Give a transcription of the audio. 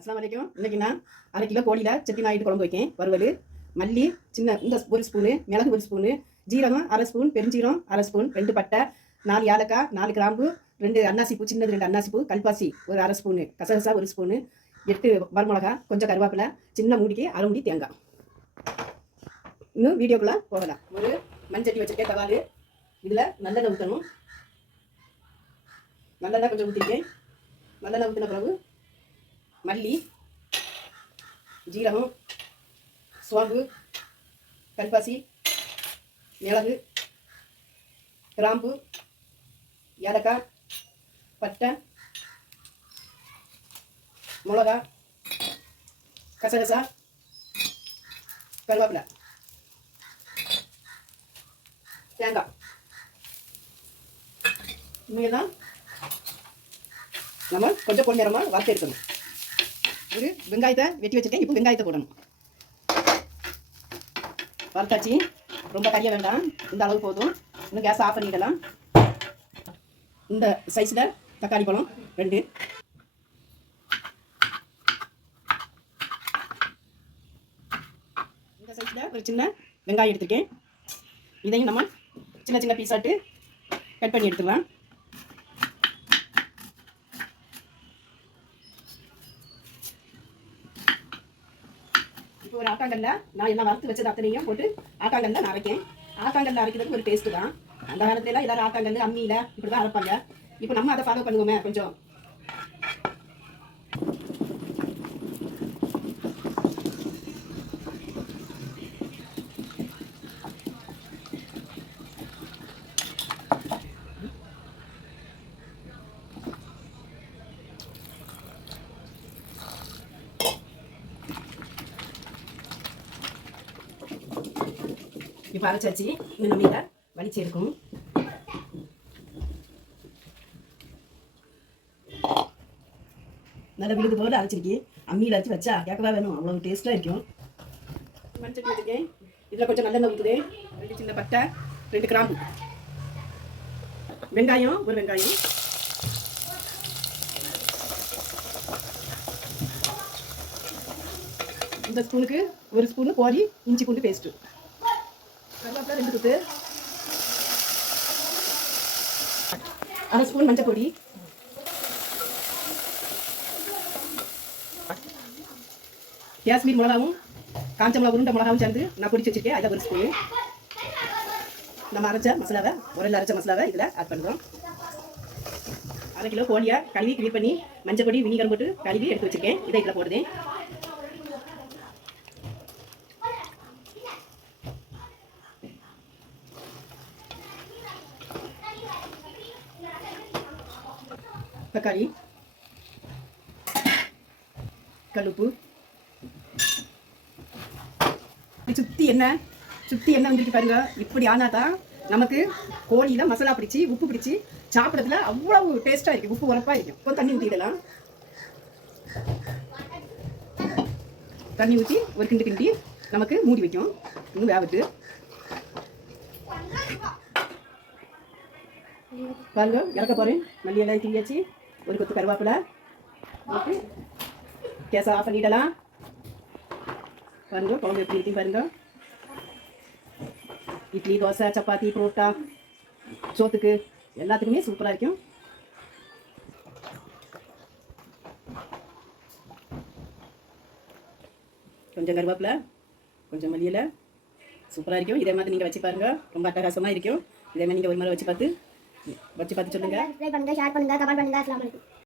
அஸ்ஸலாமு அலைக்கும். இன்னைக்கு நான் 1/2 கிலோ கோழியில் செட்டிநாயுடு குழம்பு வைக்கேன். வறுவல், மல்லி சின்ன இந்த 1 ஸ்பூனு, மிளகு 1 ஸ்பூனு, ஜீரகம் 1/2 ஸ்பூன், பெருஞ்சீரகம் 1/2 ஸ்பூன், 2 பட்டை, 4 ஏலக்காய், 4 கிராம்பு, 2 அன்னாசிப்பூ, சின்னது 2 அன்னாசிப்பூ, கல்பாசி ஒரு 1/2 ஸ்பூனு, கசகசா 1 ஸ்பூனு, 8 வரமிளகா, கொஞ்சம் கருவேப்பிலை, சின்ன மூடிக்கு 1/2 மூடி தேங்காய். இன்னும் வீடியோக்குள்ளே போகலாம். ஒரு மண்சட்டி வச்சுருக்கேன். தவாலு இதில் நல்லெண்ணெய் ஊற்றணும். நல்லெண்ணெய் கொஞ்சம் ஊற்றிருக்கேன். நல்லெண்ணெய் ஊற்றின பிறகு மல்லி, ஜீரகம், சோம்பு, கல்பாசி, மிளகு, கிராம்பு, ஏலக்காய், பட்டை, மிளகா, கசகசா, கருவேப்பிலை, தேங்காய். இனிமேல் நம்ம கொஞ்சம் பொன்னிறமாக வறுத்து எடுக்கணும். ஒரு வெங்காயத்தை வெட்டி வச்சுருக்கேன். இப்போ வெங்காயத்தை போடணும். வறுத்தாச்சு. ரொம்ப கறிய வேண்டாம், இந்த அளவு போதும். இன்னும் கேஸ் ஆஃப் பண்ணிடலாம். இந்த சைஸில் தக்காளி பழம் 2, இந்த சைஸில் ஒரு சின்ன வெங்காயம் எடுத்துருக்கேன். இதையும் நம்ம சின்ன சின்ன பீஸாட்டு கட் பண்ணி எடுத்துக்கலாம். இப்போ ஒரு ஆட்டாங்கல்ல நான் எல்லாம் வறுத்து வச்சது அத்தனையும் போட்டு ஆட்டாங்கல்ல நான் அரைக்கேன். ஆட்டாங்கல்ல அரைக்கிறதுக்கு ஒரு டேஸ்ட்டு தான். அந்த காலத்துல எல்லாரும் ஆட்டாங்கல் அம்மியில் இப்படி தான் அரைப்பாங்க. இப்போ நம்ம அதை ஃபாலோ பண்ணுவோமே கொஞ்சம். இப்போ அரைச்சாச்சு. இன்னும் நம்ம இதை வலிச்சு எடுக்கணும். நல்லா விழுது போல அரைச்சிருக்கி. அம்மியில் அரைச்சி வச்சா கேட்கவா வேணும், அவ்வளோ டேஸ்ட்டாக இருக்கும். மஞ்சள் வச்சுருக்கேன். இதில் கொஞ்சம் நல்லெண்ணெய் ஊற்றுது. 2 சின்ன பட்டை, 2 கிராம்பு, வெங்காயம் ஒரு வெங்காயம், இந்த ஸ்பூனுக்கு 1 ஸ்பூனு கோரி இஞ்சி பூண்டு பேஸ்ட்டு, கருவேப்பிலை 2 குத்து, 1/2 ஸ்பூன் மஞ்சள் பொடி, காஷ்மீர் மிளகாவும் காஞ்ச மிளகா உருண்டை மிளகாவும் சேர்ந்து நான் பொடிச்சு வச்சிருக்கேன். அதில் 1 ஸ்பூனு. நம்ம அரைச்ச மசாலாவை, உரல்ல அரைச்ச மசாலாவை இதில் ஆட் பண்ணுறோம். 1/2 கிலோ கோழியை கழுவி கிளீன் பண்ணி மஞ்சள் பொடி வினிகர் போட்டு கழுவி எடுத்து வச்சிருக்கேன். இதை இதில் போடுதேன். தக்காளி, கல்லுப்பு, சுற்றி எண்ணெய் வந்துருக்கு பாருங்க. இப்படி ஆனால் தான் நமக்கு கோழியில் மசாலா பிடிச்சி உப்பு பிடிச்சி சாப்பிட்றதுல அவ்வளவு டேஸ்ட்டாக இருக்குது. உப்பு உரப்பாக இருக்கும். இப்போ தண்ணி ஊற்றிடலாம். தண்ணி ஊற்றி ஒரு கிண்டி நமக்கு மூடி வைக்கும். இன்னும் வேவுட்டு பாருங்க. இறக்க போகிறேன். மல்லி எல்லாம் கிண்டியாச்சு. ஒரு கொத்து கருவேப்பிலை ஓகே. கேஸை ஆஃப் பண்ணிடலாம். பாருங்க குழம்பு எப்படி இருக்கு பாருங்க. இட்லி, தோசை, சப்பாத்தி, புரோட்டா, சோத்துக்கு எல்லாத்துக்குமே சூப்பராக இருக்கும். கொஞ்சம் கருவேப்பிலை, கொஞ்சம் மல்லியில் சூப்பராக இருக்கும். இதே மாதிரி நீங்கள் வச்சு பாருங்கள். ரொம்ப அட்டகாசமாக இருக்கும். இதே மாதிரி நீங்கள் ஒரு முறை வச்சு பார்த்து சொல்லுங்கள். சப்ஸ்கிரைப் பண்ணுங்கள், ஷேர் பண்ணுங்கள், கமெண்ட் பண்ணுங்கள். அஸ்ஸலாமு அலைக்கும்.